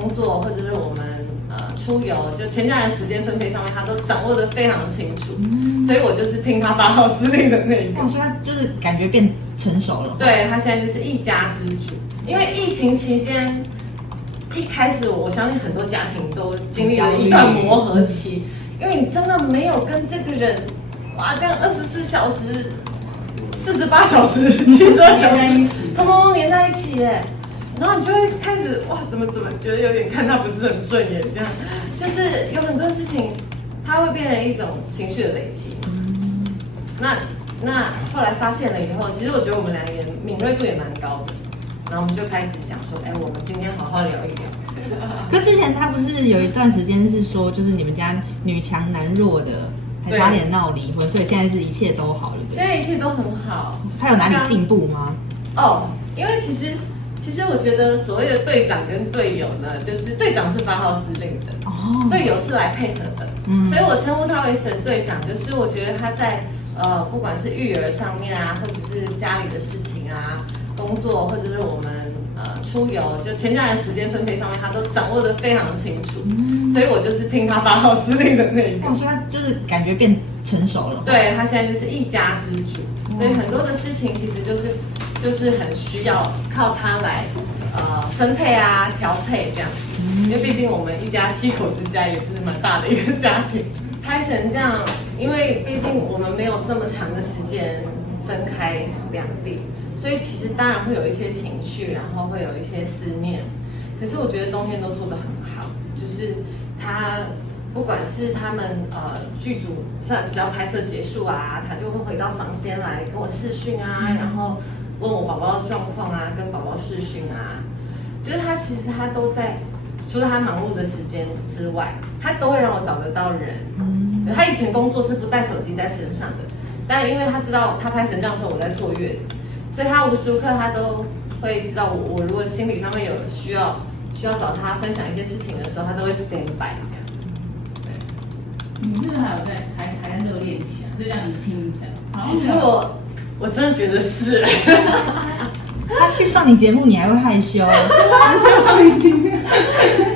工作或者是我们出游，就全家人时间分配上面，他都掌握得非常清楚。所以我就是听他发号施令的那一个。所以他就是感觉变成熟了。对，他现在就是一家之主。因为疫情期间，一开始我相信很多家庭都经历了一段磨合期，因为你真的没有跟这个人，哇，这样24小时、48小时、72小时，通通都黏在一起耶。然后你就会开始哇，怎么觉得有点看他不是很顺眼，这样，就是有很多事情，它会变成一种情绪的累积。那后来发现了以后，其实我觉得我们俩也敏锐度也蛮高的，然后我们就开始想说，哎，我们今天好好聊一聊。可之前他不是有一段时间是说，就是你们家女强男弱的，还差点闹离婚，所以现在是一切都好了。现在一切都很好。他有哪里进步吗？因为其实我觉得所谓的队长跟队友呢，就是队长是发号施令的，队友是来配合的。所以我称呼他为神队长，就是我觉得他在不管是育儿上面啊，或者是家里的事情啊，工作或者是我们出游，就全家人时间分配上面，他都掌握得非常清楚。所以我就是听他发号施令的那一个。所以他就是感觉变成熟了。对，他现在就是一家之主，所以很多的事情其实就是很需要靠他来分配啊、调配这样子。因为毕竟我们一家7口之家也是蛮大的一个家庭。拍成这样，因为毕竟我们没有这么长的时间分开两地，所以其实当然会有一些情绪，然后会有一些思念。可是我觉得东燕都做得很好，就是他不管是他们剧组只要拍摄结束啊，他就会回到房间来跟我视讯啊，然后问我宝宝的状况啊，跟宝宝视讯啊，就是他其实他都在。除了他忙碌的时间之外，他都会让我找得到人。他以前工作是不带手机在身上的，但因为他知道他拍成这样的时候我在坐月子，所以他无时无刻他都会知道我如果心理上面有需要找他分享一些事情的时候，他都会 stand by 这样。对，你是不是还在热恋期啊？就这样子听讲。其实我真的觉得是。他去上你节目，你还会害羞？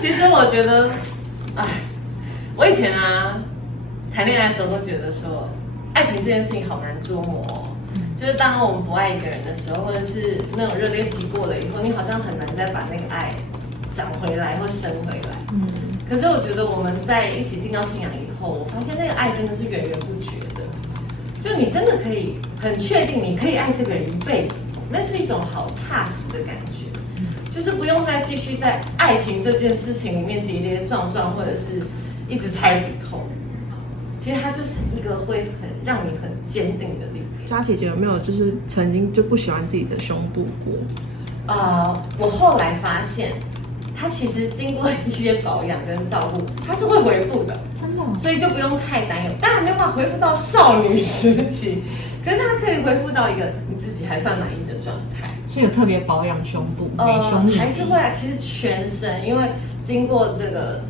其实我觉得，我以前谈恋爱的时候都觉得说，爱情这件事情好难捉摸哦。就是当我们不爱一个人的时候，或者是那种热恋期过了以后，你好像很难再把那个爱长回来或生回来。可是我觉得我们在一起进到信仰以后，我发现那个爱真的是源源不绝的。就你真的可以很确定，你可以爱这个人一辈子。那是一种好踏实的感觉，就是不用再继续在爱情这件事情里面跌跌撞撞，或者是一直猜不透。其实它就是一个会让你很坚定的力量。佳姐姐有没有就是曾经就不喜欢自己的胸部过？我后来发现，它其实经过一些保养跟照顾，它是会恢复的，真的。所以就不用太担忧。当然没有办法恢复到少女时期。可是它可以恢复到一个你自己还算满意的状态，所以有特别保养胸部、美胸还是会其实全身，因为经过这个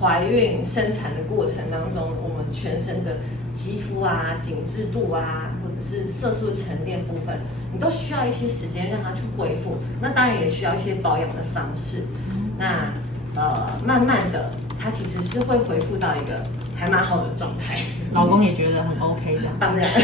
怀孕生产的过程当中，我们全身的肌肤啊、紧致度啊，或者是色素沉淀部分，你都需要一些时间让它去恢复。那当然也需要一些保养的方式。那慢慢的，它其实是会恢复到一个还蛮好的状态。老公也觉得很 OK 这样。当然。